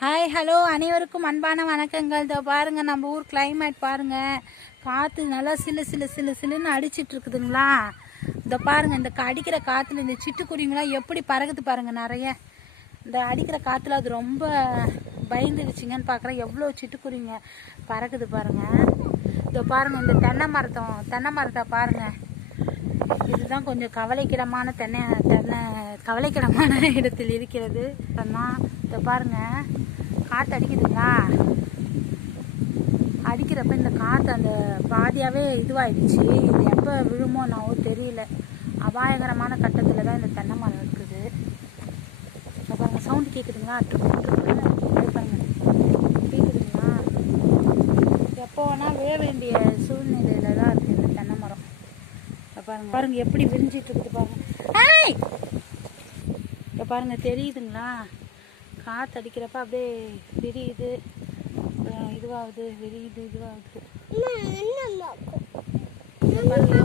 Hi hello அனைவருக்கும் அன்பான வணக்கங்கள். இதோ பாருங்க நம்ம ஊர் கிளைமேட் பாருங்க. காற்று நல்லா சிலு சிலு சிலு சிலுன்னு அடிச்சிட்டு இருக்குதுங்களா? இதோ பாருங்க இந்த க- அடிக்கிற காற்றுல இந்த சிட்டுக்குருவிங்களாம் எப்படி பறகுது பாருங்க நிறைய. இந்த அடிக்கிற காற்றுல அது ரொம்ப பயந்துடுச்சிங்கன்னு பார்க்குறேன் எவ்வளோ சிட்டுக்குருவிங்க பறக்குது பாருங்க. இதோ பாருங்க இந்த தென்னை மரத்தம் தென்னை மரத்தை பாருங்க. இதுதான் கொஞ்சம் கவலைக்கிடமான தென்னை தென்னை கவலைக்கிடமான இடத்தில் இருக்கிறது அதான் இதை பாருங்க காற்று அடிக்குதுங்களா அடிக்கிறப்ப இந்த காற்று அந்த பாதியாகவே இதுவாயிடுச்சு இது எப்போ விழுமோ நான் தெரியல அபாயகரமான கட்டத்தில் தான் இந்த தென்னை மரம் இருக்குது இதை பாருங்க சவுண்டு கேட்குதுங்களா பாருங்க கேட்குதுங்களா எப்போ வேணால் விழ வேண்டிய சூழ்நிலையில தான் இருக்குது இந்த தென்னை மரம் இதை பாருங்க. பாருங்க எப்படி விரிஞ்சிட்டு இருக்குது பாருங்க! இதை பாருங்க தெரியுதுங்களா? காற்று அடிக்கிறப்ப அப்படியே விரியுது. இதுவாகுது விரியுது இதுவாகுது. இதை பாருங்க